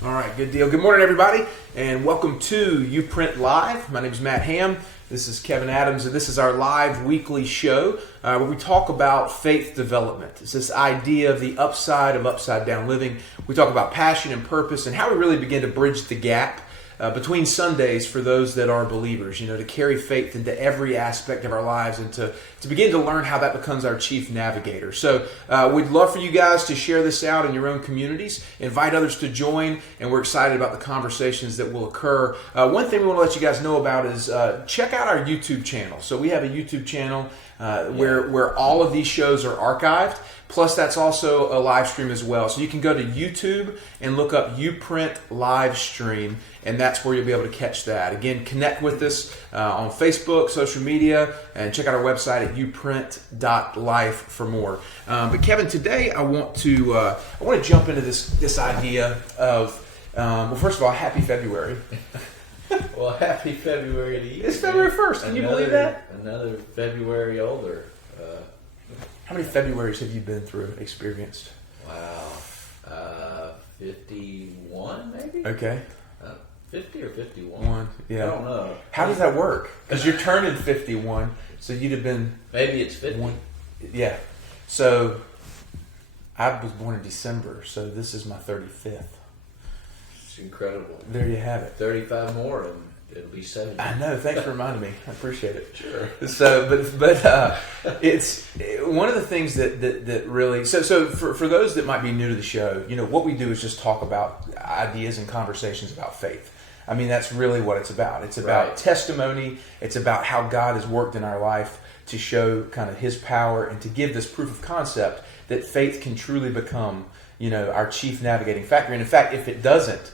All right, good deal. Good morning, everybody, and welcome to YouPrint Live. My name is Matt Ham. This is Kevin Adams, and this is our live weekly show where we talk about faith development. It's this idea of the upside of upside-down living. We talk about passion and purpose and how we really begin to bridge the gap between Sundays for those that are believers, to carry faith into every aspect of our lives and to begin to learn how that becomes our chief navigator. So we'd love for you guys to share this out in your own communities, invite others to join, and we're excited about the conversations that will occur. One thing we want to let you guys know about is check out our YouTube channel. So we have a YouTube channel where all of these shows are archived. Plus, that's also a live stream as well. So you can go to YouTube and look up YouPrint live stream, and that's where you'll be able to catch that. Again, connect with us on Facebook, social media, and check out our website at youprint.life for more. But Kevin, today I want to jump into this idea of well, first of all, happy February. Well, happy February to you. It's February 1st. Can you believe that? Another February older. How many Februaries have you been through, experienced? Wow. 51 maybe? Okay. 50 or 51? Yeah. I don't know. How does that work? Because you're turning 51, so you'd have been... Maybe it's 50. Yeah. So, I was born in December, so this is my 35th. It's incredible. There you have it. 35 more and it'll be 70. I know. Thanks for reminding me. I appreciate it. Sure. So, but it's one of the things that really. So for those that might be new to the show, what we do is just talk about ideas and conversations about faith. I mean, that's really what it's about. It's about testimony. It's about how God has worked in our life to show kind of His power and to give this proof of concept that faith can truly become, our chief navigating factor. And in fact, if it doesn't,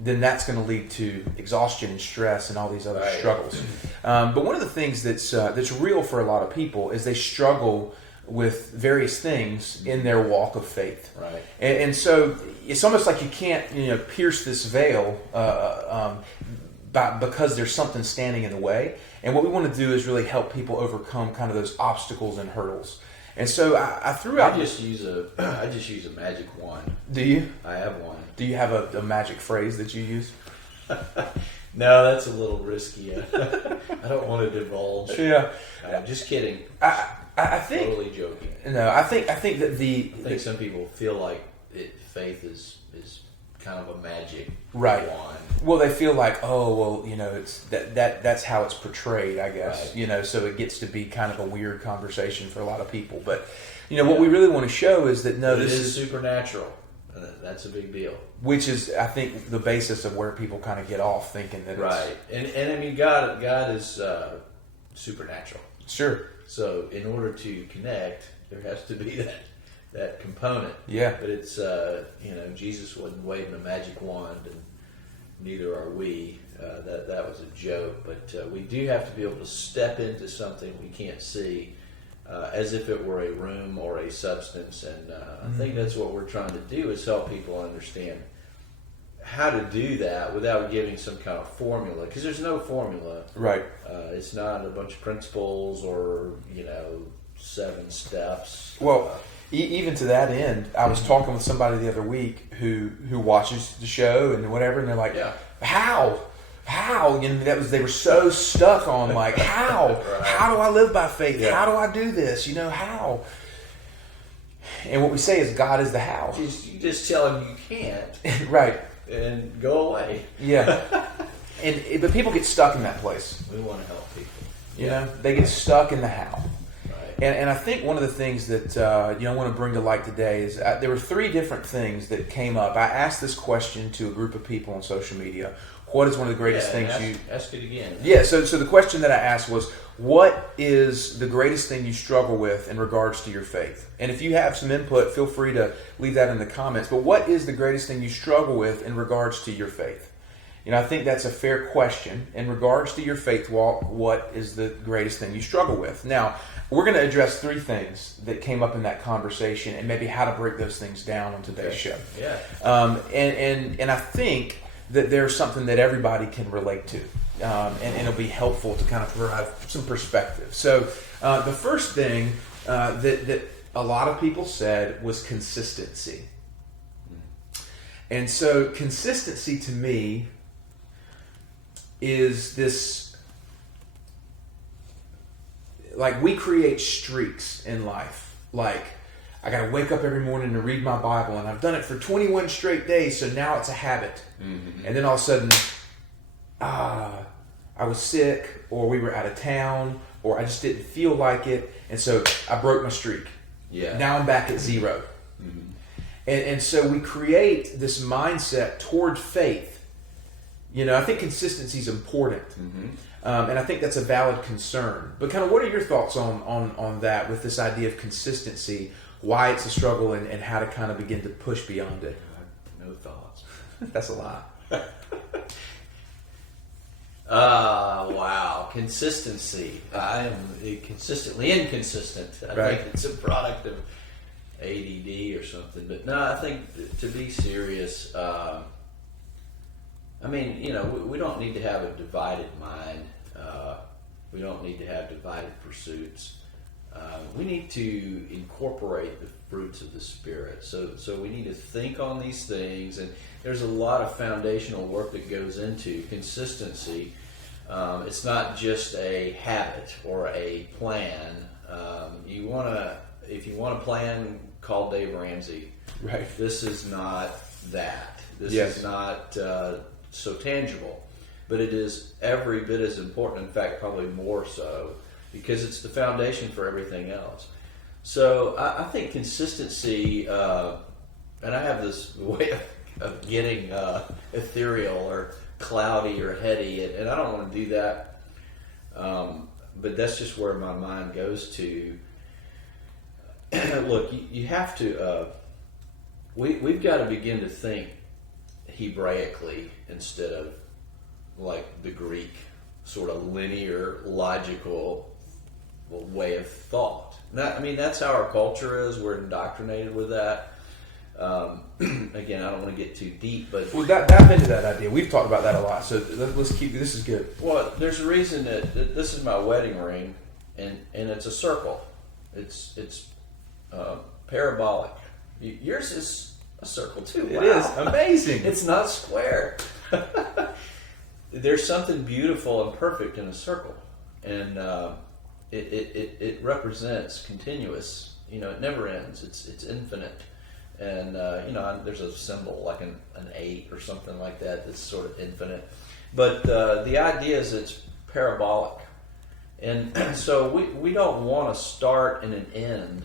then that's going to lead to exhaustion and stress and all these other struggles. But one of the things that's real for a lot of people is they struggle with various things in their walk of faith. Right. And so it's almost like you can't pierce this veil because there's something standing in the way. And what we want to do is really help people overcome kind of those obstacles and hurdles. And so I threw out. I just use a magic wand. Do you? I have one. Do you have a magic phrase that you use? No, that's a little risky. I don't want to divulge. Yeah. Just kidding. I think totally joking. No, I think that I think some people feel like faith is kind of a magic wand. Well, they feel like, it's that's how it's portrayed, I guess. Right. So it gets to be kind of a weird conversation for a lot of people. But what we really want to show is that this is supernatural. That's a big deal. Which is, I think, the basis of where people kind of get off thinking that it's... And I mean, God is supernatural. Sure. So in order to connect, there has to be that component. Yeah. But it's, Jesus wasn't waving a magic wand, and neither are we. That was a joke. But we do have to be able to step into something we can't see as if it were a room or a substance. And I think that's what we're trying to do is help people understand how to do that without giving some kind of formula. Because there's no formula. Right. It's not a bunch of principles or, 7 steps. Well, even to that end, I was talking with somebody the other week who watches the show and whatever, and they're like, how? They were so stuck on like, how? Right. How do I live by faith? Yeah. How do I do this? How? And what we say is God is the how. You just tell them you can't. Right. And go away. Yeah. But people get stuck in that place. We want to help people. They get stuck in the how. Right. And I think one of the things that I want to bring to light today is there were 3 different things that came up. I asked this question to a group of people on social media. What is one of the greatest things ask it again. Yeah, so the question that I asked was, what is the greatest thing you struggle with in regards to your faith? And if you have some input, feel free to leave that in the comments. But what is the greatest thing you struggle with in regards to your faith? I think that's a fair question. In regards to your faith walk, what is the greatest thing you struggle with? Now, we're going to address 3 things that came up in that conversation and maybe how to break those things down on today's show. Yeah. And I think that there's something that everybody can relate to. And it'll be helpful to kind of provide some perspective. So the first thing that a lot of people said was consistency. And so consistency to me is this, like, we create streaks in life. Like, I got to wake up every morning to read my Bible, and I've done it for 21 straight days, so now it's a habit. Mm-hmm. And then all of a sudden, I was sick, or we were out of town, or I just didn't feel like it, and so I broke my streak. Yeah. Now I'm back at 0. Mm-hmm. And so we create this mindset toward faith. You know, I think consistency is important. Mm-hmm. And I think that's a valid concern. But kind of what are your thoughts on that, with this idea of consistency, why it's a struggle, and how to kind of begin to push beyond it? No thoughts. That's a lie. Wow. Consistency. I am consistently inconsistent. I think it's a product of ADD or something. But no, I think to be serious, I mean, you know, we don't need to have a divided mind. We don't need to have divided pursuits. We need to incorporate the fruits of the Spirit. So we need to think on these things, and there's a lot of foundational work that goes into consistency. It's not just a habit or a plan. If you want to plan, call Dave Ramsey. Right. This is not that. This Yes. is not so tangible, but it is every bit as important. In fact, probably more so, because it's the foundation for everything else. So I think consistency, and I have this way of getting ethereal or cloudy or heady, and I don't want to do that, but that's just where my mind goes to. Look, you have to, we've got to begin to think Hebraically instead of like the Greek sort of linear, logical way of thought. I mean, that's how our culture is. We're indoctrinated with that. Again, I don't want to get too deep, but Dive into that idea. We've talked about that a lot, so let's keep. This is good. Well, there's a reason that this is my wedding ring, and it's a circle. It's parabolic. Yours is a circle too. It is amazing. It's not square. There's something beautiful and perfect in a circle, and it represents continuous. You know, it never ends. It's infinite, and you know, there's a symbol like an 8 or something like that that's sort of infinite. But the idea is it's parabolic, and so we don't want to start and an end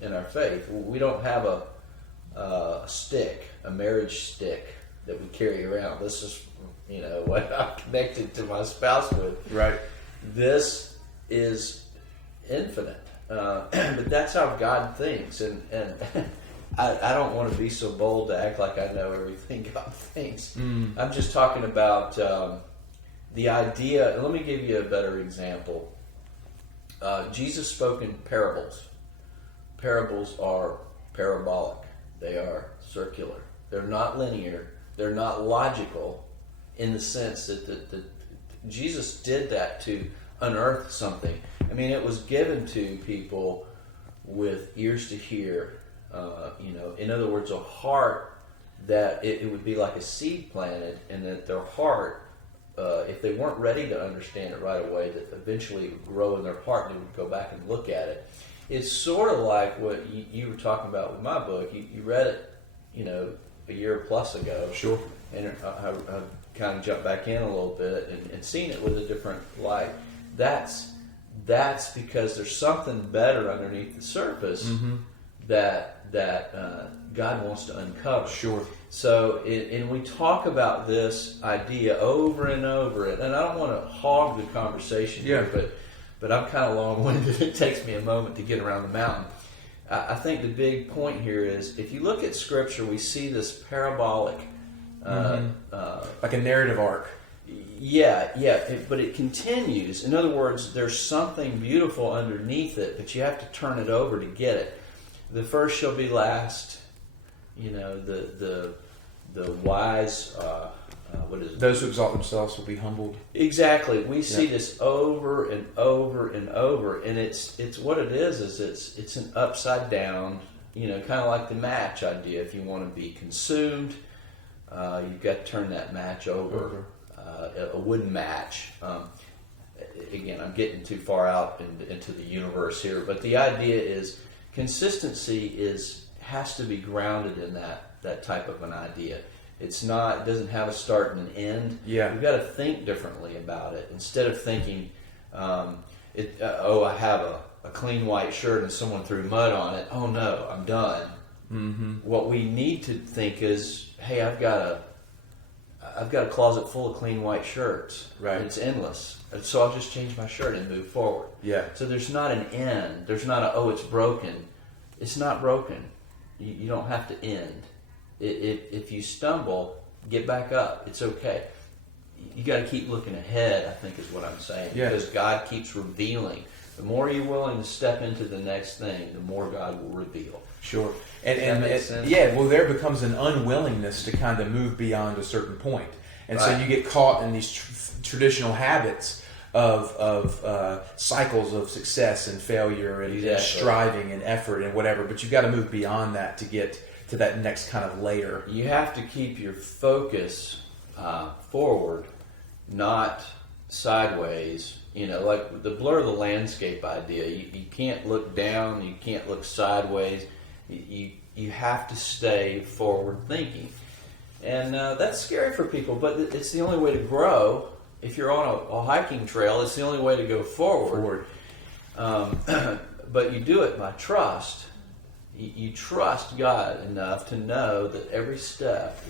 in our faith. We don't have a stick, a marriage stick that we carry around. This is, you know, what I'm connected to my spouse with. Right. This is infinite, but that's how God thinks, and I don't want to be so bold to act like I know everything God thinks. I'm just talking about the idea. Let me give you a better example. Jesus spoke in parables. Parables are parabolic. They are circular. They're not linear. They're not logical in the sense that Jesus did that to unearth something. I mean, it was given to people with ears to hear. You know, in other words, a heart that it would be like a seed planted, and that their heart, if they weren't ready to understand it right away, that eventually it would grow in their heart and they would go back and look at it. It's sort of like what you were talking about with my book. You read it, you know, a year plus ago. Sure. And I kind of jumped back in a little bit and seen it with a different light. That's because there's something better underneath the surface that God wants to uncover. Sure. So, and we talk about this idea over and over, and I don't want to hog the conversation here, but I'm kind of long-winded. It takes me a moment to get around the mountain. I think the big point here is, if you look at Scripture, we see this parabolic, like a narrative arc. But it continues. In other words, there's something beautiful underneath it, but you have to turn it over to get it. The first shall be last. You know, the wise. What is it? Those who exalt themselves will be humbled. Exactly. We see this over and over and over, and it's what it is it's an upside down. You know, kind of like the match idea. If you want to be consumed, you've got to turn that match over. A wooden match. Again, I'm getting too far out into the universe here, but the idea is consistency has to be grounded in that type of an idea. It doesn't have a start and an end. Yeah. You've got to think differently about it. Instead of thinking, I have a clean white shirt and someone threw mud on it. Oh no, I'm done. Mm-hmm. What we need to think is, hey, I've got a closet full of clean white shirts. Right. It's endless. And so I'll just change my shirt and move forward. Yeah. So there's not an end. There's not it's broken. It's not broken. You don't have to end. If you stumble, get back up. It's okay. You got to keep looking ahead, I think is what I'm saying. Yeah. Because God keeps revealing. The more you're willing to step into the next thing, the more God will reveal. Sure. Does that make sense? Yeah, well, there becomes an unwillingness to kind of move beyond a certain point. And so you get caught in these traditional habits of cycles of success and failure and striving and effort and whatever, but you've got to move beyond that to get to that next kind of layer. You have to keep your focus forward, not sideways. Like the blur of the landscape idea. You can't look down. You can't look sideways. You have to stay forward thinking. And that's scary for people, but it's the only way to grow. If you're on a hiking trail, it's the only way to go forward. But you do it by trust. You trust God enough to know that every step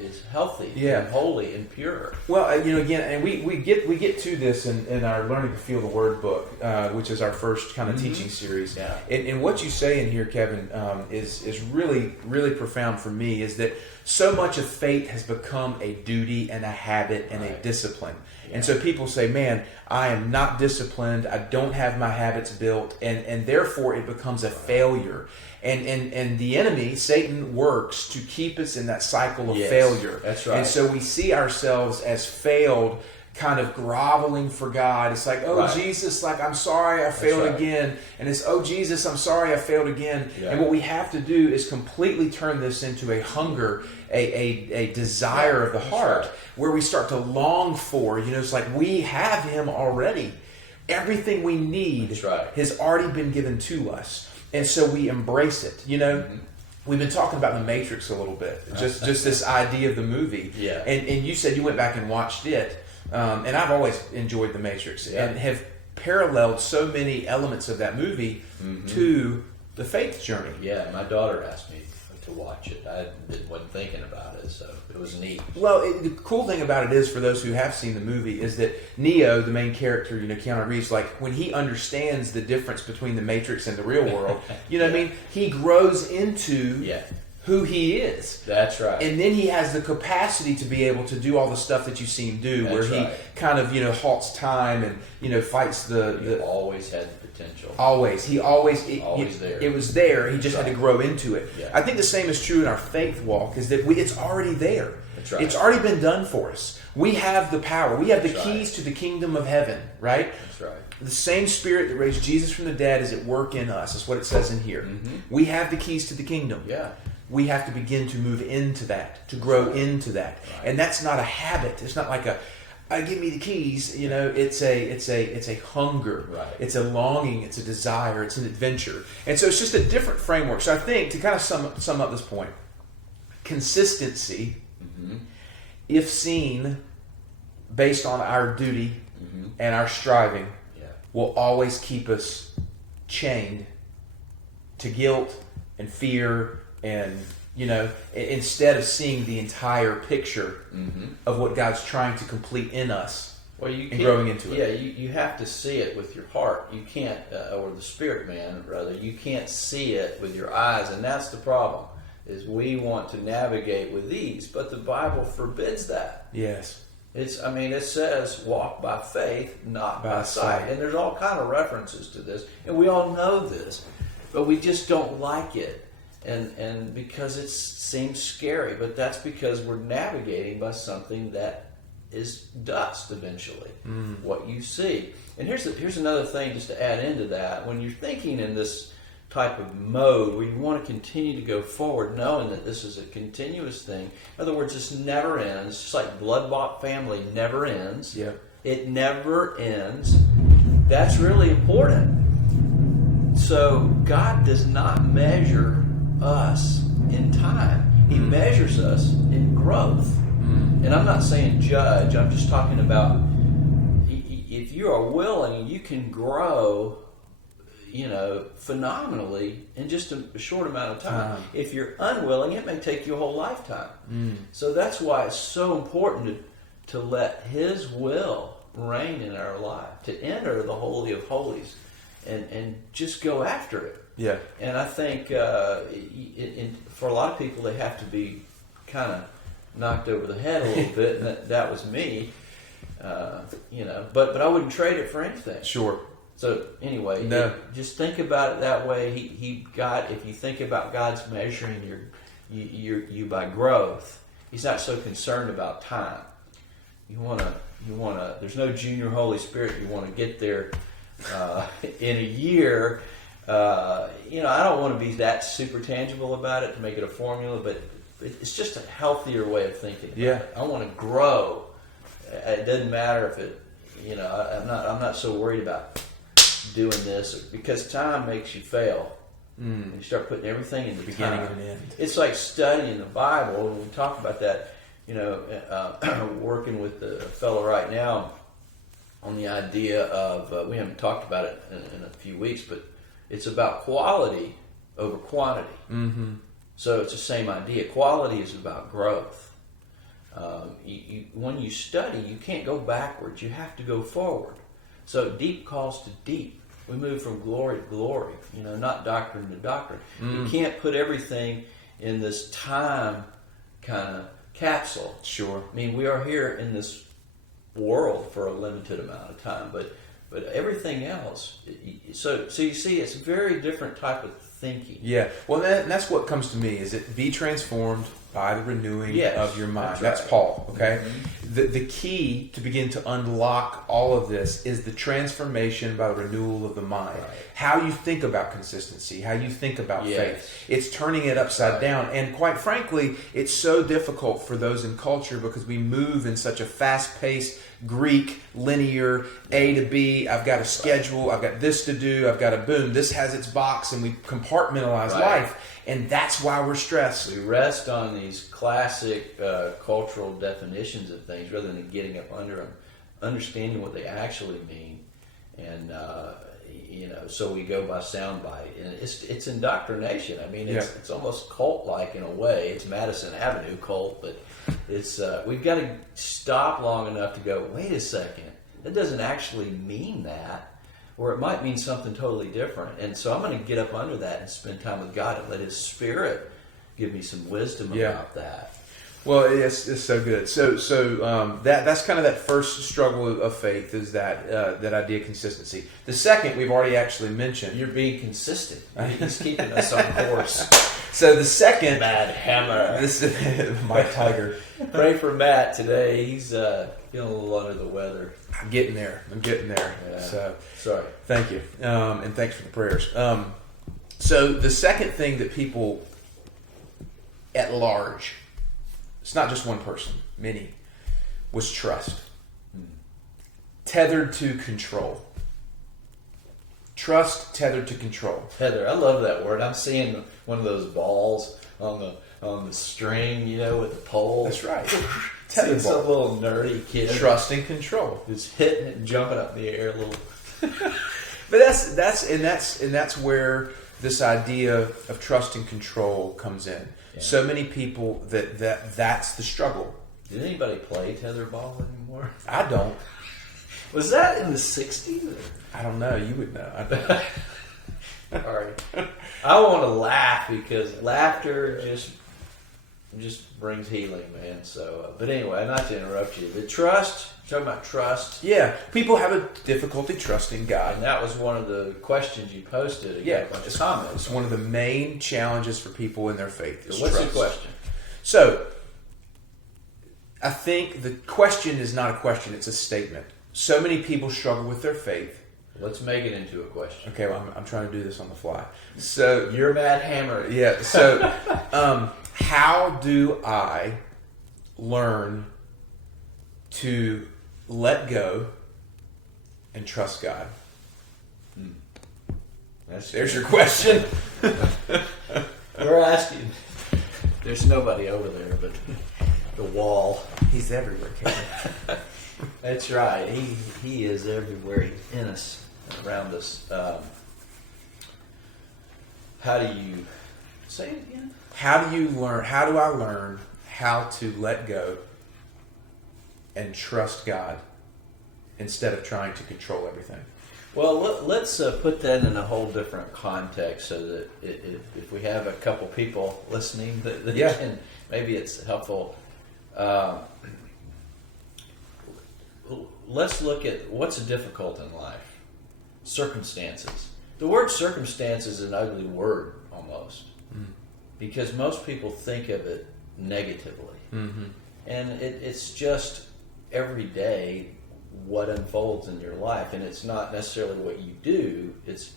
is healthy, and holy, and pure. Well, again, and we get to this in our Learning to Feel the Word book, which is our first kind of teaching series. Yeah. And what you say in here, Kevin, is really, really profound for me. Is that so much of faith has become a duty and a habit and a discipline. Yeah. And so people say, man, I am not disciplined. I don't have my habits built. And therefore it becomes a failure. And the enemy, Satan, works to keep us in that cycle of failure. That's right. And so we see ourselves as failed, kind of groveling for God. It's like, Jesus, like, I'm sorry I failed again. And it's, Jesus, I'm sorry I failed again. Yeah. And what we have to do is completely turn this into a hunger, a desire of the heart, where we start to long for, it's like we have Him already. Everything we need has already been given to us. And so we embrace it. We've been talking about The Matrix a little bit, just this idea of the movie. Yeah. And you said you went back and watched it, and I've always enjoyed The Matrix and have paralleled so many elements of that movie to the faith journey. Yeah, my daughter asked me to watch it. I wasn't thinking about it, so it was neat. Well, the cool thing about it is, for those who have seen the movie, is that Neo, the main character, Keanu Reeves, like, when he understands the difference between the Matrix and the real world, what I mean? He grows into who he is. That's right. And then he has the capacity to be able to do all the stuff that you see him do, where he kind of, halts time and, fights the... He always had the potential. Always. He always... there. It was there. He just had to grow into it. Yeah. I think the same is true in our faith walk, is that it's already there. That's right. It's already been done for us. We have the power. We have the keys to the kingdom of heaven, right? That's right. The same Spirit that raised Jesus from the dead is at work in us. That's what it says in here. We have the keys to the kingdom. Yeah. We have to begin to move into that, to grow into that. Right. And that's not a habit. It's not like give me the keys. It's a hunger. Right. It's a longing. It's a desire. It's an adventure. And so it's just a different framework. So I think, to kind of sum up this point, consistency, if seen based on our duty and our striving, will always keep us chained to guilt and fear. And, instead of seeing the entire picture of what God's trying to complete in us and growing into it. Yeah, you have to see it with your heart. You can't, or the spirit man, rather, you can't see it with your eyes. And that's the problem, is we want to navigate with ease. But the Bible forbids that. Yes. It says walk by faith, not by sight. And there's all kind of references to this. And we all know this, but we just don't like it. And because it seems scary, but that's because we're navigating by something that is dust eventually, what you see. And here's another thing just to add into that. When you're thinking in this type of mode where you want to continue to go forward, knowing that this is a continuous thing. In other words, this never ends. Just like blood-bought family never ends. Yeah. It never ends. That's really important. So God does not measure us in time. He measures us in growth. And I'm not saying judge. I'm just talking about if you are willing, you can grow, phenomenally in just a short amount of time. If you're unwilling, it may take you a whole lifetime. So that's why it's so important to let His will reign in our life, to enter the Holy of Holies and just go after it. Yeah. And I think for a lot of people, they have to be kind of knocked over the head a little bit, and that was me. But I wouldn't trade it for anything. Sure. So anyway, just think about it that way. If you think about God's measuring you by growth, He's not so concerned about time. You want to. There's no junior Holy Spirit. You want to get there in a year. I don't want to be that super tangible about it to make it a formula, but it's just a healthier way of thinking. Yeah. I want to grow. It doesn't matter if it. I'm not so worried about doing this because time makes you fail. And you start putting everything in the beginning time. and an end. It's like studying the Bible. And we talk about that. Working with a fellow right now on the idea of we haven't talked about it in a few weeks, but it's about quality over quantity. Mm-hmm. So it's the same idea. Quality is about growth. When you study, you can't go backwards. You have to go forward. So deep calls to deep. We move from glory to glory, not doctrine to doctrine. You can't put everything in this time kind of capsule. Sure. I mean, we are here in this world for a limited amount of time, but everything else. So you see, it's a very different type of thinking. Yeah. Well, that's what comes to me. Is it be transformed by the renewing of your mind? That's right. Paul. Okay. Mm-hmm. The key to begin to unlock all of this is the transformation by the renewal of the mind. Right. How you think about consistency, how you think about Yes. faith. It's turning it upside down. And quite frankly, it's so difficult for those in culture because we move in such a fast-paced, Greek, linear, A to B. I've got a schedule. I've got this to do. I've got a boom. This has its box, and we compartmentalize life. And that's why we're stressed. We rest on these classic cultural definitions of things rather than getting up under them, understanding what they actually mean. And, so we go by soundbite. And it's indoctrination. I mean, it's almost cult-like in a way. It's Madison Avenue cult, but it's we've got to stop long enough to go, wait a second, that doesn't actually mean that. Or it might mean something totally different. And so I'm going to get up under that and spend time with God and let His Spirit give me some wisdom about that. Well, it's so good. So that's kind of that first struggle of faith is that idea of consistency. The second we've already actually mentioned. You're being consistent. He's keeping us on course. So the second, Mad Hammer. This is Mike Tiger. Pray for Matt today. He's feeling a little under the weather. I'm getting there. Yeah. So sorry. Thank you, and thanks for the prayers. So the second thing that people at large, it's not just one person, many, was trust. Tethered to control. Trust tethered to control. Tether, I love that word. I'm seeing one of those balls on the string, with the pole. That's right. Seeing some little nerdy kid. Trust and control. Just hitting it and jumping up in the air a little. But that's where this idea of trust and control comes in. Yeah. So many people that's the struggle. Did anybody play tetherball anymore? I don't. Was that in the 60s? I don't know. You would know. I don't. Sorry. I want to laugh because laughter just brings healing, man. So, but anyway, not to interrupt you, but trust. Talking about trust. Yeah, people have a difficulty trusting God, and that was one of the questions you posted. A bunch of comments. It's one of the main challenges for people in their faith. Is what's trust. the question? So, I think the question is not a question; it's a statement. So many people struggle with their faith Let's make it into a question. Okay, well, I'm trying to do this on the fly. So You're Matt Hammer. yeah. So how do I learn to let go and trust God? There's your question. We're asking. There's nobody over there, but the wall. He's everywhere, Kevin. That's right. He is everywhere. He's in us, around us. How do you say it again? How do I learn how to let go and trust God instead of trying to control everything? Well, let's put that in a whole different context so that if we have a couple people listening, that can, maybe it's helpful. Let's look at what's difficult in life. Circumstances. The word circumstance is an ugly word almost because most people think of it negatively. Mm-hmm. And it's just every day what unfolds in your life, and it's not necessarily what you do. It's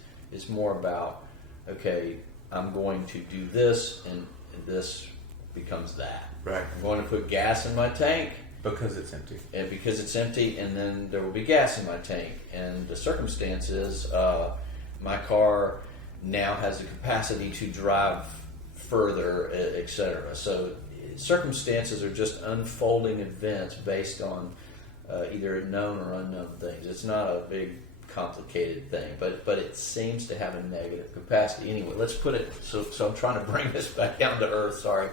more about, okay, I'm going to do this, and this becomes that. Right. I'm going to put gas in my tank Because it's empty. and because it's empty, and then there will be gas in my tank. And the circumstance is my car now has the capacity to drive further, etc. So circumstances are just unfolding events based on either known or unknown things. It's not a big, complicated thing, but it seems to have a negative capacity. Anyway, let's put it, so I'm trying to bring this back down to earth, sorry.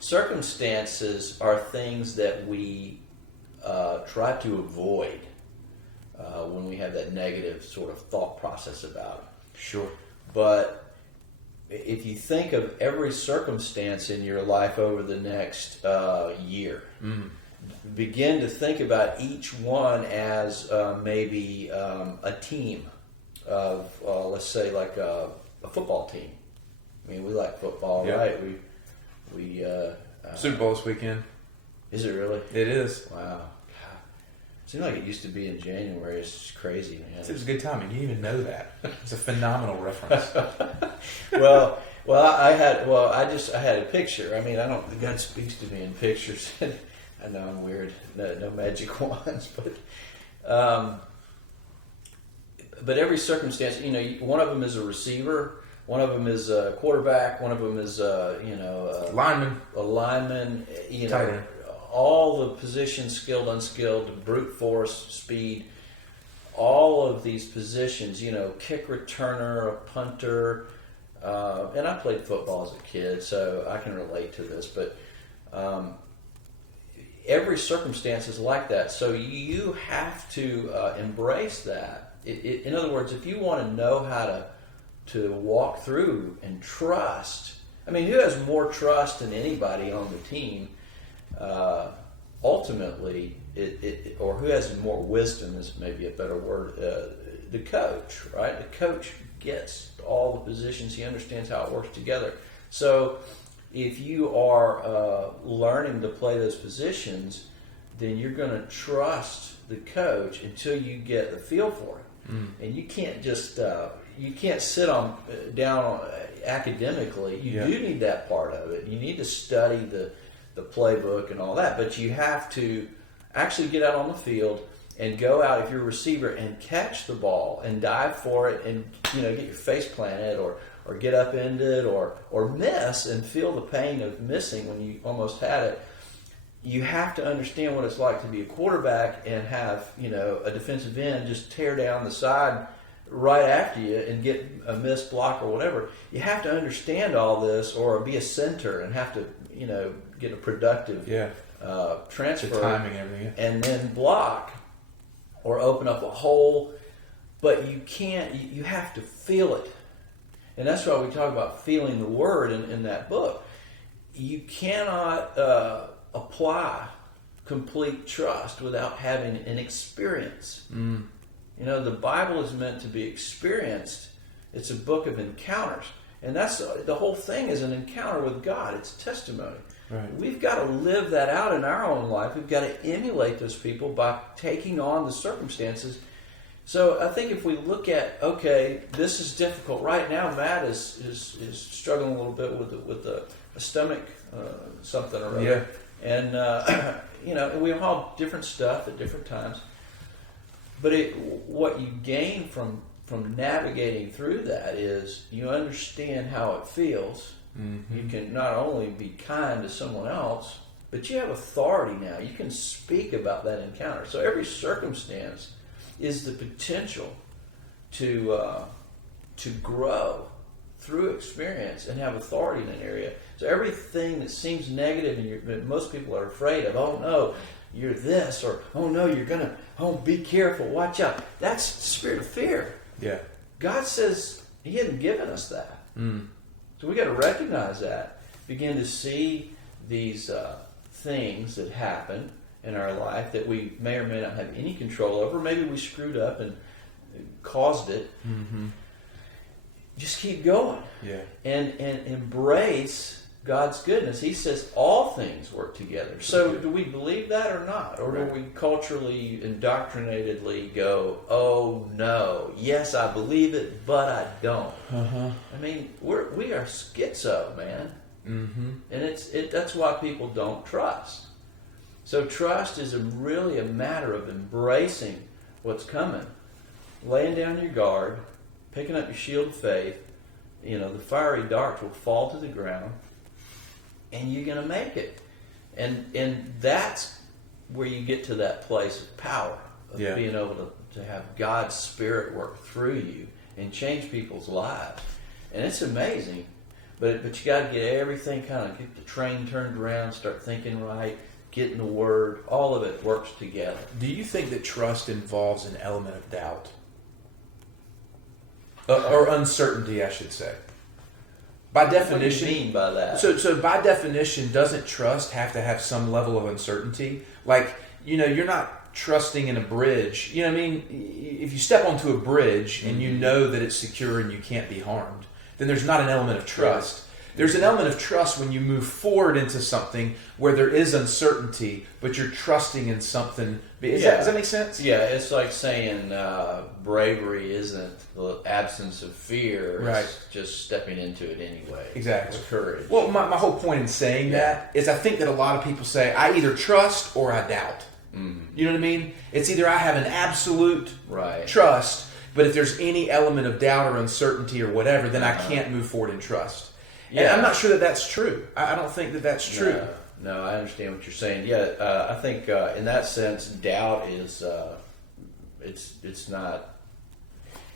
Circumstances are things that we try to avoid when we have that negative sort of thought process about it. Sure. But if you think of every circumstance in your life over the next year, begin to think about each one as maybe a team of, let's say, like a football team. I mean, we like football, right? We Super Bowl this weekend. Is it really? It is. Wow. God. Seems like it used to be in January. It's just crazy, man. It was a good timing. You didn't even know that. It's a phenomenal reference. well, I had a picture. I mean, God speaks to me in pictures. I know I'm weird. No magic wands, but every circumstance, one of them is a receiver, one of them is a quarterback, one of them is Lineman. a lineman. Tight end. All the positions, skilled, unskilled, brute force, speed. All of these positions, kick returner, a punter, and I played football as a kid, so I can relate to this. But every circumstance is like that, so you have to embrace that. In other words, if you want to know how to walk through and trust, I mean, who has more trust than anybody on the team? Ultimately, or who has more wisdom is maybe a better word. The coach, right? The coach gets all the positions. He understands how it works together. So if you are learning to play those positions, then you're going to trust the coach until you get the feel for it. And you can't just you can't sit down academically. You do need that part of it. You need to study the playbook and all that, but you have to actually get out on the field and go out, if you're a receiver, and catch the ball and dive for it and get your face planted or get up into it or miss and feel the pain of missing when you almost had it. You have to understand what it's like to be a quarterback and have a defensive end just tear down the side right after you and get a missed block or whatever. You have to understand all this, or be a center and have to get a productive transfer, the timing, everything, and then block or open up a hole. But you can't. You have to feel it, and that's why we talk about feeling the word in that book. You cannot apply complete trust without having an experience. The Bible is meant to be experienced. It's a book of encounters, and that's the whole thing is an encounter with God. It's testimony. Right. We've got to live that out in our own life. We've got to emulate those people by taking on the circumstances So I think if we look at, okay, this is difficult right now. Matt is struggling a little bit with a stomach something or other, Yeah. and we all have different stuff at different times. But what you gain from navigating through that is you understand how it feels. Mm-hmm. You can not only be kind to someone else, but you have authority now. You can speak about that encounter. So every circumstance is the potential to grow through experience and have authority in an area. So everything that seems negative and that most people are afraid of, oh no, you're this, or oh no, you're gonna, oh be careful, watch out. That's the spirit of fear. Yeah. God says He hadn't given us that. Mm. So we got to recognize that, begin to see these things that happen in our life that we may or may not have any control over. Maybe we screwed up and caused it. Mm-hmm. Just keep going. Yeah. And embrace God's goodness. He says all things work together. So do we believe that or not? Or do we culturally, indoctrinatedly go, oh no, yes I believe it, but I don't. Uh-huh. I mean, we are schizo, man. Mm-hmm. And that's why people don't trust. So trust is really a matter of embracing what's coming, laying down your guard, picking up your shield of faith. The fiery darts will fall to the ground, and you're going to make it. And that's where you get to that place of power, of being able to have God's Spirit work through you and change people's lives. And it's amazing. But you got to get everything get the train turned around, start thinking right, get in the Word. All of it works together. Do you think that trust involves an element of doubt? Or uncertainty, I should say. By definition, What do you mean by that? So by definition, doesn't trust have to have some level of uncertainty? Like, you're not trusting in a bridge. You know what I mean? If you step onto a bridge and you know that it's secure and you can't be harmed, then there's not an element of trust. There's an element of trust when you move forward into something where there is uncertainty, but you're trusting in something. Does that make sense? Yeah, it's like saying bravery isn't the absence of fear. Right. It's just stepping into it anyway. Exactly. It's courage. Well, my whole point in saying that is I think that a lot of people say, I either trust or I doubt. Mm. You know what I mean? It's either I have an absolute Right. trust, but if there's any element of doubt or uncertainty or whatever, then I can't move forward in trust. And I'm not sure that that's true. I don't think that that's true. No, I understand what you're saying. Yeah, I think in that sense, doubt is it's not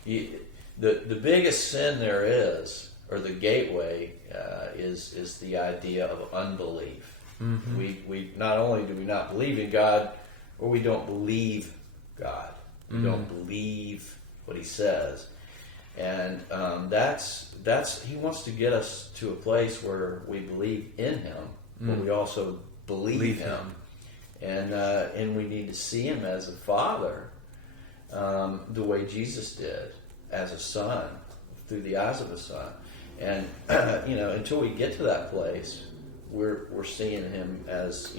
the biggest sin there is, or the gateway is the idea of unbelief. Mm-hmm. We not only do we not believe in God, or we don't believe God. We don't believe what He says. And that's He wants to get us to a place where we believe in Him, but we also believe Him, and we need to see Him as a Father, the way Jesus did, as a Son, through the eyes of a Son. And until we get to that place, we're seeing Him as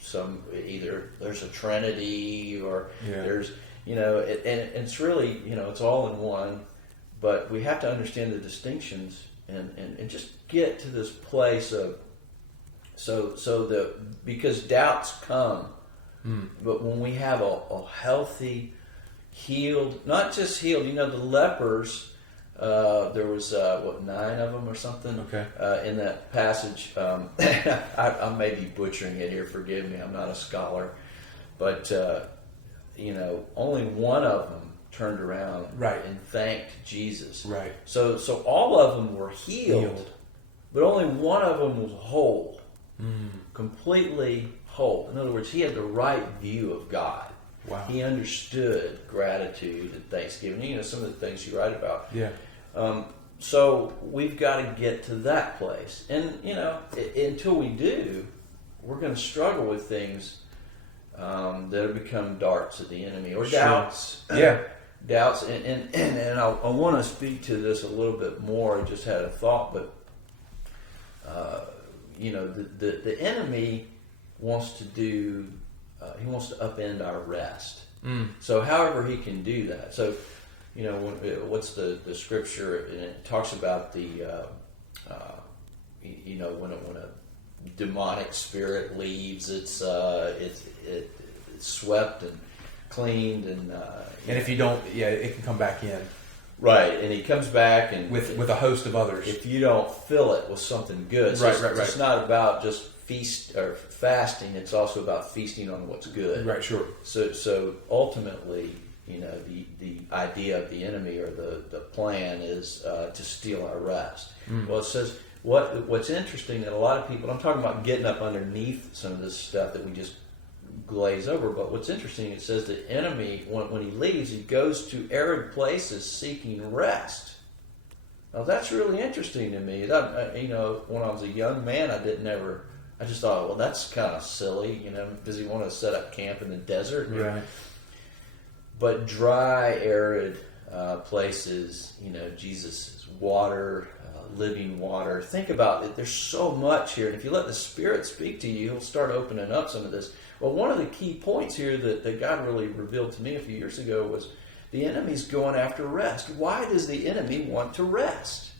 some either there's a Trinity or there's. And it's really, it's all in one, but we have to understand the distinctions and just get to this place of, because doubts come, but when we have a healthy, healed, not just healed, the lepers, there was, 9 of them or something in that passage. I may be butchering it here, forgive me, I'm not a scholar, but... only one of them turned around and thanked Jesus. Right. So all of them were healed, but only one of them was whole, completely whole. In other words, he had the right view of God. Wow. He understood gratitude and thanksgiving. Some of the things you write about. Yeah. So we've got to get to that place, and until we do, we're going to struggle with things. That have become darts of the enemy or doubts. Doubts. And I want to speak to this a little bit more. I just had a thought, but the enemy wants to do. He wants to upend our rest. So however he can do that. So, what's the scripture? And it talks about the, when a demonic spirit leaves, it's swept and cleaned and if you don't, it can come back in. Right, and he comes back and with a host of others. If you don't fill it with something good, so right. It's not about just feast or fasting. It's also about feasting on what's good. Right, sure. So ultimately, the idea of the enemy or the plan is to steal our rest. Well, it says what's interesting that a lot of people. I'm talking about getting up underneath some of this stuff that we just glaze over, but what's interesting, it says the enemy, when he leaves, he goes to arid places seeking rest. Now that's really interesting to me. That, when I was a young man, I just thought, well, that's kind of silly. Does he want to set up camp in the desert? Right. But dry, arid places, Jesus' water, living water. Think about it. There's so much here. And if you let the Spirit speak to you, he'll start opening up some of this. Well, one of the key points here that God really revealed to me a few years ago was the enemy's going after rest. Why does the enemy want to rest?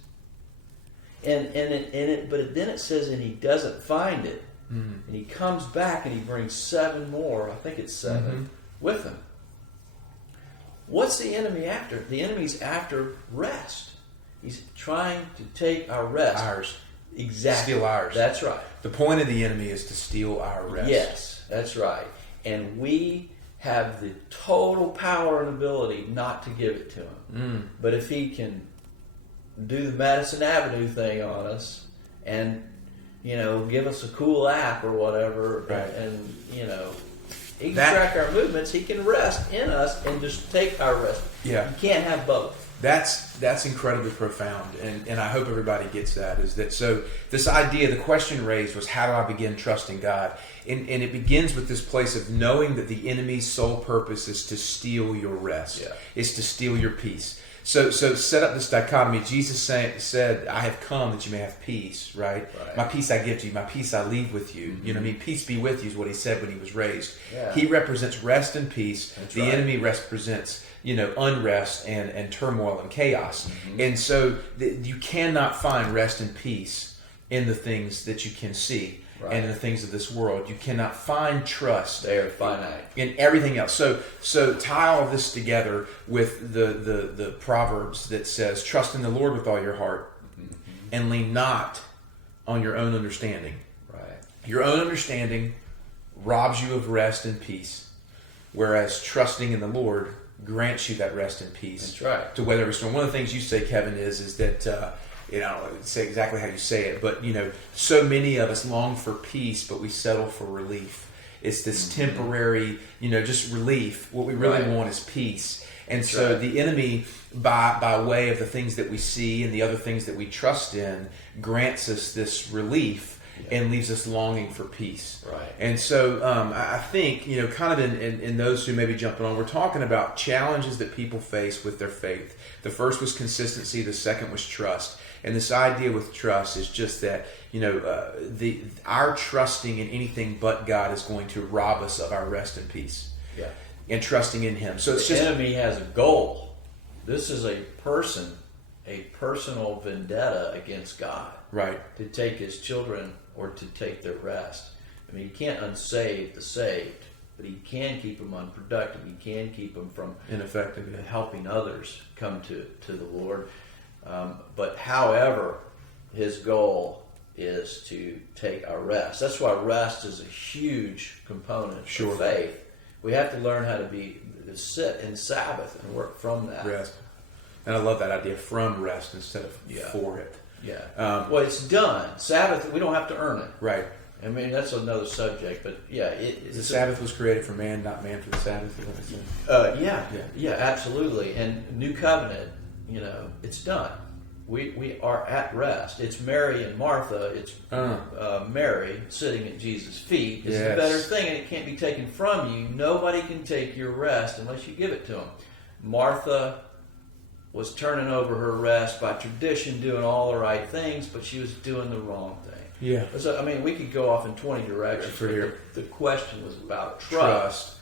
But then it says, and he doesn't find it. And he comes back and he brings 7 more, I think it's 7, with him. What's the enemy after? The enemy's after rest. He's trying to take our rest. Ours. Exactly. Steal ours. That's right. The point of the enemy is to steal our rest. Yes, that's right. And we have the total power and ability not to give it to him. But if he can do the Madison Avenue thing on us and, give us a cool app or whatever, right. and he can track our movements, he can rest in us and just take our rest. Yeah. You can't have both. That's incredibly profound, and I hope everybody gets that. Is that so? This idea, the question raised was, how do I begin trusting God? And it begins with this place of knowing that the enemy's sole purpose is to steal your rest, is to steal your peace. So set up this dichotomy. Jesus said, "I have come that you may have peace." Right? My peace I give to you. My peace I leave with you. You know what I mean? Peace be with you is what he said when he was raised. Yeah. He represents rest and peace. That's the right. enemy represents unrest and turmoil and chaos. And so you cannot find rest and peace in the things that you can see and in the things of this world. You cannot find trust. They are finite. In everything else. So tie all this together with the Proverbs that says, trust in the Lord with all your heart and lean not on your own understanding. Right. Your own understanding robs you of rest and peace, whereas trusting in the Lord grants you that rest and peace. That's right. To weather every storm. One of the things you say, Kevin, is that I don't say exactly how you say it, but so many of us long for peace, but we settle for relief. It's this temporary, just relief. What we really want is peace. And That's so right. the enemy, by way of the things that we see and the other things that we trust in, grants us this relief and leaves us longing for peace. Right. And so I think, kind of in those who may be jumping on, we're talking about challenges that people face with their faith. The first was consistency. The second was trust. And this idea with trust is just that, our trusting in anything but God is going to rob us of our rest and peace. Yeah. And trusting in Him. So it's the just enemy has a goal. This is a personal vendetta against God. right. To take his children or to take their rest. I mean, he can't unsave the saved, but he can keep them unproductive. He can keep them from Ineffective. Yeah. helping others come to the Lord. But however, his goal is to take our rest. That's why rest is a huge component of faith. We have to learn how to sit in Sabbath and work from that. Rest. And I love that idea, from rest instead of for it. Yeah. Well, it's done. Sabbath, we don't have to earn it. Right. I mean, that's another subject, but yeah. The Sabbath was created for man, not man for the Sabbath. Is what I said. Yeah, absolutely. And New Covenant, it's done. We are at rest. It's Mary and Martha. It's Mary sitting at Jesus' feet. It's the better thing, and it can't be taken from you. Nobody can take your rest unless you give it to them. Martha was turning over her rest by tradition, doing all the right things, but she was doing the wrong thing. Yeah. So, I mean, we could go off in 20 directions. For here. The question was about trust.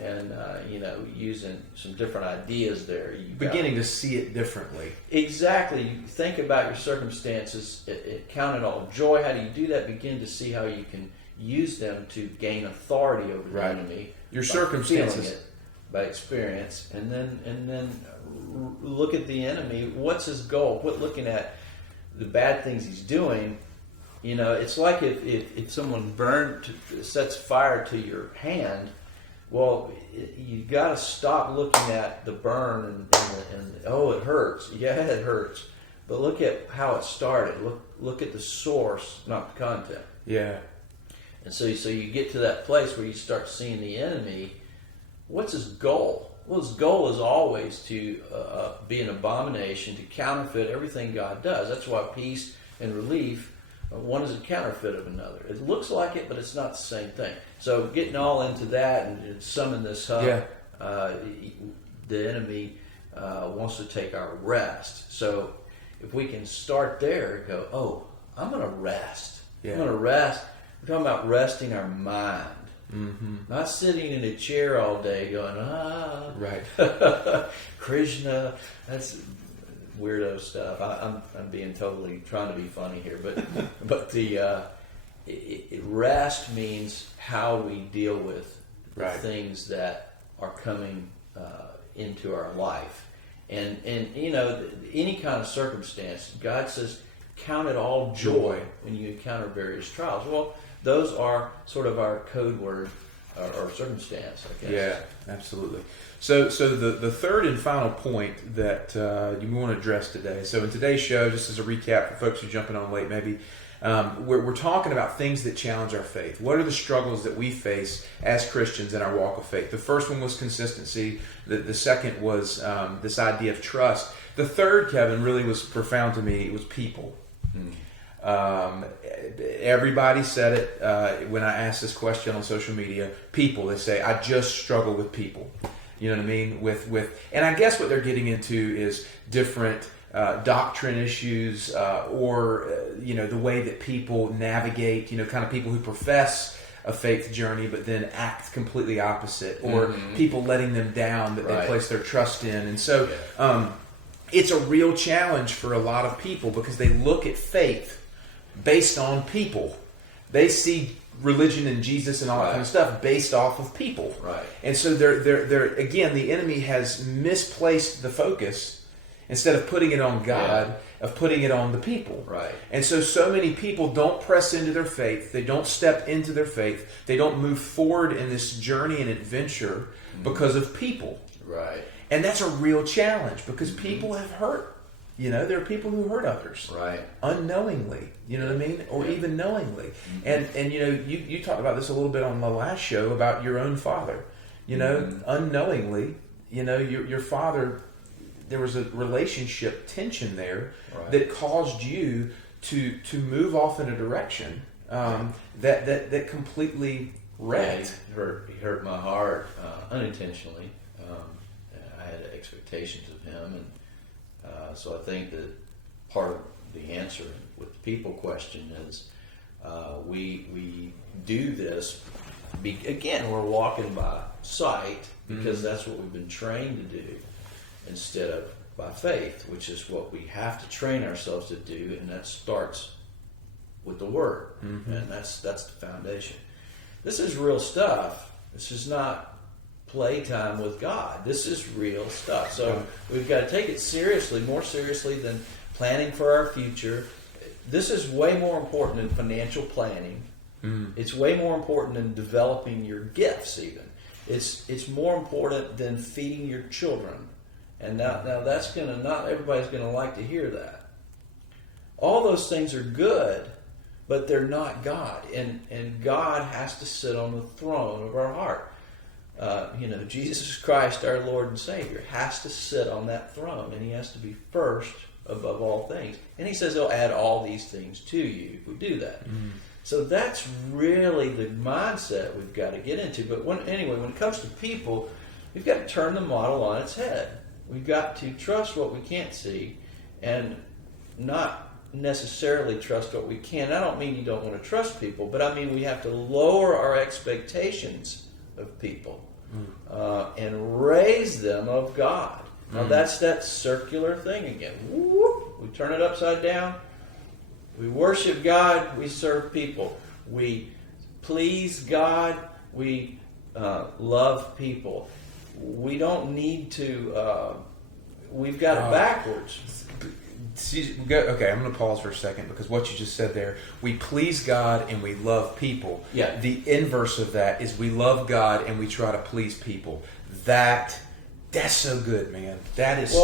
and using some different ideas there. Beginning to see it differently. Exactly. You think about your circumstances, count it all joy. How do you do that? Begin to see how you can use them to gain authority over the enemy. Your circumstances. It by experience, and then look at the enemy. What's his goal? Quit looking at the bad things he's doing. It's like if someone sets fire to your hand. Well, you got to stop looking at the burn and oh, it hurts. Yeah, it hurts. But look at how it started. Look at the source, not the content. Yeah. And so you get to that place where you start seeing the enemy. What's his goal? Well, his goal is always to be an abomination, to counterfeit everything God does. That's why peace and relief, one is a counterfeit of another. It looks like it, but it's not the same thing. So getting all into that and summing this up, the enemy wants to take our rest. So if we can start there and go, oh, I'm going to rest. Yeah. I'm going to rest. We're talking about resting our mind. Mm-hmm. Not sitting in a chair all day going, right. Krishna, that's weirdo stuff. I'm being trying to be funny here, but the rest means how we deal with the things that are coming into our life, and any kind of circumstance. God says, count it all joy when you encounter various trials. Well, those are sort of our code word or circumstance, I guess. Yeah, absolutely. So the third and final point that you want to address today. So in today's show, just as a recap for folks who are jumping on late, maybe we're talking about things that challenge our faith. What are the struggles that we face as Christians in our walk of faith? The first one was consistency. The second was this idea of trust. The third, Kevin, really was profound to me. It was people. Everybody said it when I asked this question on social media. People, they say, I just struggle with people. You know what I mean? And I guess what they're getting into is different doctrine issues, or the way that people navigate. Kind of people who profess a faith journey, but then act completely opposite, or people letting them down that they place their trust in, and so. It's a real challenge for a lot of people because they look at faith based on people. They see religion and Jesus and all that kind of stuff based off of people. Right. And so they're again, the enemy has misplaced the focus instead of putting it on God, of putting it on the people. Right. And so many people don't press into their faith. They don't step into their faith. They don't move forward in this journey and adventure because of people. Right. And that's a real challenge because people have hurt. There are people who hurt others. Right. Unknowingly. You know what I mean? Or even knowingly. And you talked about this a little bit on the last show about your own father. Unknowingly, your father, there was a relationship tension there that caused you to move off in a direction that completely wrecked. Yeah, he hurt my heart unintentionally. I had expectations of him, and so I think that part of the answer with the people question is we do this. Again, we're walking by sight because that's what we've been trained to do instead of by faith, which is what we have to train ourselves to do, and that starts with the Word, and that's the foundation. This is real stuff. This is not playtime with God. This is real stuff. So we've got to take it seriously, more seriously than planning for our future. This is way more important than financial planning. It's way more important than developing your gifts even. It's more important than feeding your children. And now that's not everybody's gonna like to hear that. All those things are good, but they're not God. And God has to sit on the throne of our heart. Jesus Christ, our Lord and Savior, has to sit on that throne, and He has to be first above all things. And He says He'll add all these things to you if we do that. So that's really the mindset we've got to get into. But when it comes to people, we've got to turn the model on its head. We've got to trust what we can't see and not necessarily trust what we can. I don't mean you don't want to trust people, but I mean we have to lower our expectations of people. and raise them of God. Now that's that circular thing again. Whoop, we turn it upside down. We worship God. We serve people. We please God. We love people. We don't need to. We've got it backwards. Okay, I'm going to pause for a second because what you just said there, we please God and we love people. Yeah. The inverse of that is we love God and we try to please people. That's so good, man. That is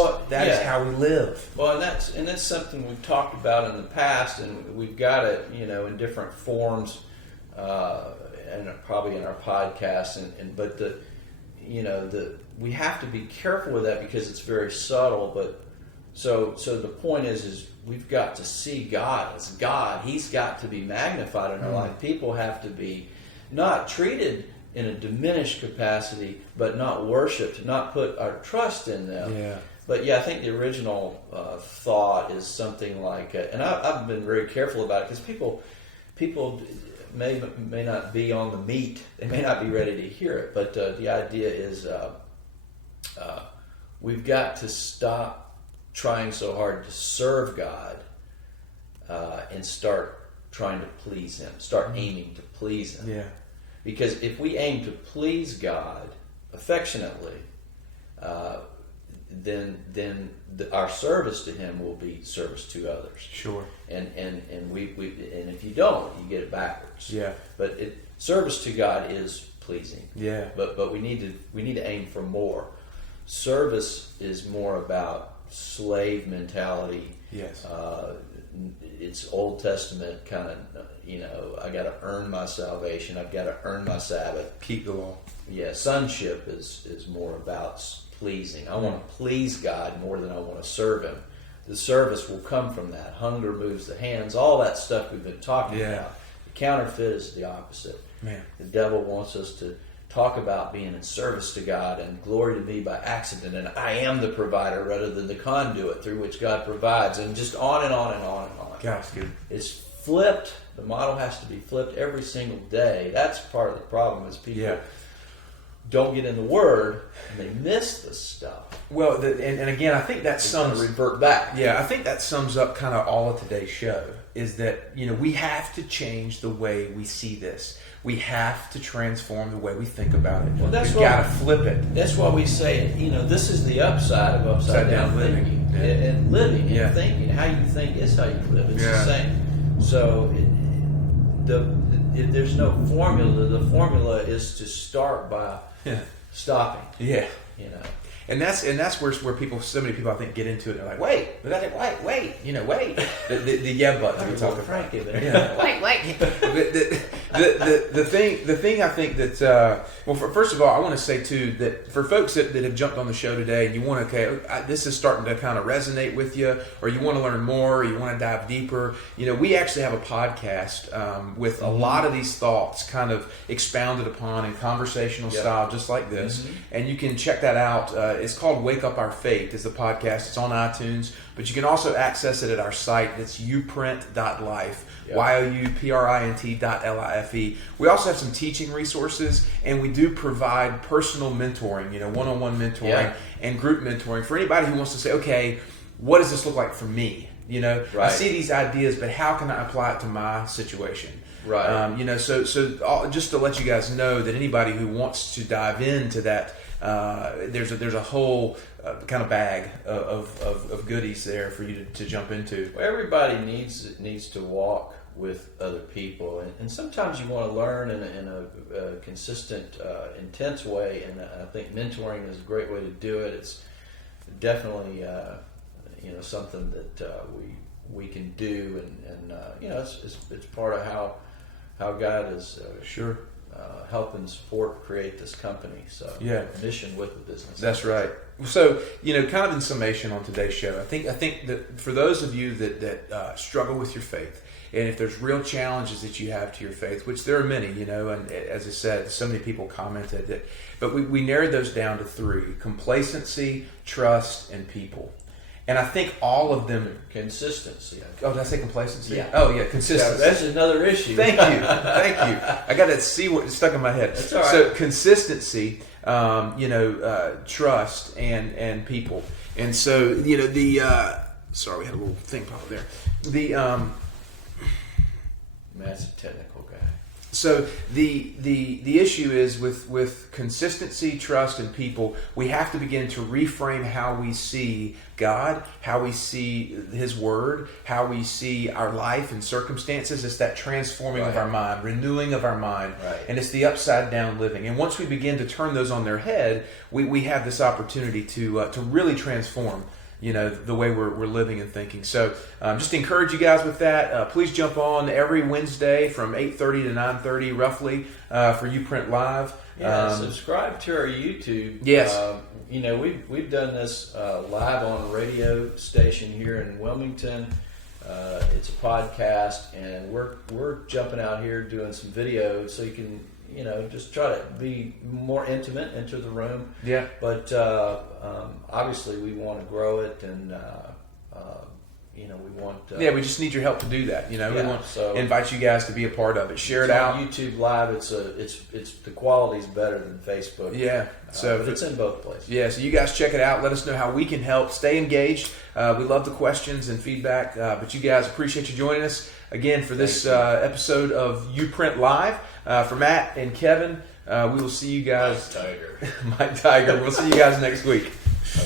how we live. Well, and that's something we've talked about in the past, and we've got it, in different forms, and probably in our podcast. But we have to be careful with that because it's very subtle. But so the point is we've got to see God as God. He's got to be magnified in our life. People have to be not treated in a diminished capacity, but not worshipped, not put our trust in them. Yeah. But I think the original thought is something like, and I've been very careful about it because people may not be on the meat, they may not be ready to hear it, but the idea is we've got to stop trying so hard to serve God and start trying to please Him, start aiming to please Him. Yeah. Because if we aim to please God affectionately, then our service to Him will be service to others. Sure. And if you don't, you get it backwards. Yeah. But service to God is pleasing. Yeah. But we need to aim for more. Service is more about slave mentality. Yes. It's Old Testament kind of, I got to earn my salvation. I've got to earn my Sabbath. Keep the law. Yeah, sonship is more about pleasing. I want to please God more than I want to serve Him. The service will come from that. Hunger moves the hands. All that stuff we've been talking about. The counterfeit is the opposite. Man. The devil wants us to talk about being in service to God and glory to me by accident, and I am the provider rather than the conduit through which God provides, and just on and on and on and on. God's good. It's flipped. The model has to be flipped every single day. That's part of the problem is people don't get in the Word and they miss this stuff. Well, and again, I think that sums revert back. Yeah, I think that sums up kind of all of today's show. Is that we have to change the way we see this. We have to transform the way we think about it. Well, We've got to flip it. That's why we say, this is the upside of upside down living. thinking. And living and thinking. How you think is how you live. It's the same. So if there's no formula, the formula is to start by stopping. Yeah. And that's where so many people I think get into it. They're like, wait, wait. The yeah button. Frank, wait. The thing I think that first of all, I want to say too that for folks that have jumped on the show today, and you want this is starting to kind of resonate with you, or you want to learn more, or you want to dive deeper. We actually have a podcast with a lot of these thoughts kind of expounded upon in conversational style, just like this, and you can check that out. It's called Wake Up Our Faith. It's a podcast. It's on iTunes, but you can also access it at our site. It's youprint.life. youprint.life. We also have some teaching resources, and we do provide personal mentoring, one-on-one mentoring and group mentoring for anybody who wants to say, okay, what does this look like for me? I see these ideas, but how can I apply it to my situation? Right. So just to let you guys know that anybody who wants to dive into that, there's a whole kind of bag of goodies there for you to jump into. Well, everybody needs to walk with other people, and sometimes you want to learn in a consistent, intense way. And I think mentoring is a great way to do it. It's definitely something that we can do, and it's part of how God is helping support create this company. So mission with the business. That's right. So kind of in summation on today's show, I think that for those of you that struggle with your faith, and if there's real challenges that you have to your faith, which there are many, and as I said, so many people commented that, but we narrowed those down to 3: complacency, trust, and people. And I think all of them... Consistency. Oh, did I say complacency? Yeah. Oh, yeah, consistency. That's another issue. Thank you. I got that C word stuck in my head. That's all right. So consistency, trust and people. And so, sorry, we had a little thing pop up there. Matt's a technical guy. So the issue is with consistency, trust, and people, we have to begin to reframe how we see God, how we see His Word, how we see our life and circumstances. It's that transforming of our mind, renewing of our mind, and it's the upside down living. And once we begin to turn those on their head, we have this opportunity to really transform the way we're living and thinking. So just to encourage you guys with that, please jump on every Wednesday from 8:30 to 9:30 roughly for YouPrint Live. Subscribe to our YouTube. Yes. We've done this live on a radio station here in Wilmington. It's a podcast, and we're jumping out here doing some videos so you can just try to be more intimate into the room. Yeah. But obviously, we want to grow it, and we want. We just need your help to do that. We want to invite you guys to be a part of it. Share it out. On YouTube Live. It's the quality's better than Facebook. Yeah. But it's in both places. Yeah. So you guys check it out. Let us know how we can help. Stay engaged. We love the questions and feedback. But you guys, appreciate you joining us again for this episode of YouPrint Live. For Matt and Kevin, we will see you guys. Mike Tiger. Mike Tiger. We'll see you guys next week.